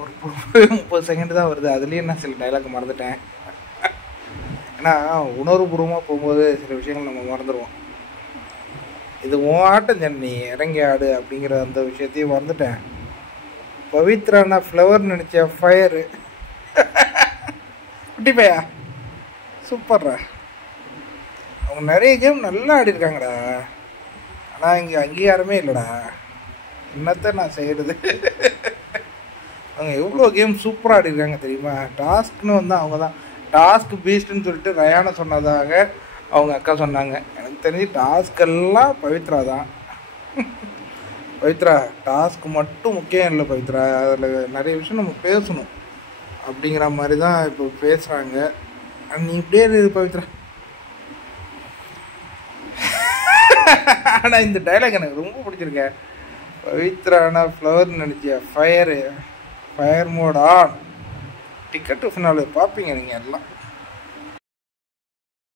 ஒரு 30 செகண்ட் தான் வருது. அதுலேயும் நான் சில டைலாக் மறந்துட்டேன். ஏன்னா உணர்வுபூர்வமாக போகும்போது சில விஷயங்கள் நம்ம மறந்துடுவோம். இது உன் ஆட்டம் ஜன்னி, இறங்கி ஆடு அப்படிங்கிற அந்த விஷயத்தையும் மறந்துட்டேன். பவித்ரானா ஃப்ளவர் நினச்ச ஃபயரு. குட்டி பையா சூப்பர்ரா. அவங்க நிறைய கேம் நல்லா ஆடிருக்காங்கடா. ஆனால் இங்கே அங்கீகாரமே இல்லைடா. என்னத்த நான் செய்கிறது? அவங்க எவ்வளோ கேம் சூப்பராக ஆடிருக்காங்க தெரியுமா? டாஸ்க்னு வந்து அவங்க தான் டாஸ்க் பீஸ்ட்னு சொல்லிட்டு ரயானை சொன்னதாக அவங்க அக்கா சொன்னாங்க. எனக்கு தெரிஞ்சு டாஸ்கெல்லாம் பவித்ரா தான். பவித்ரா டாஸ்க் மட்டும் முக்கியம் இல்லை பவித்ரா, அதில் நிறைய விஷயம் நம்ம பேசணும் அப்படிங்கிற மாதிரி தான் இப்போ பேசுகிறாங்க. நீ இப்படியே இரு பவித்ரா. ஆனால் இந்த டைலாக் எனக்கு ரொம்ப பிடிச்சிருக்கேன். பவித்ரானா ஃப்ளவர் நினச்சியா fire, fire mode on. Ticket finale பார்ப்பீங்க நீங்கள் எல்லாம்.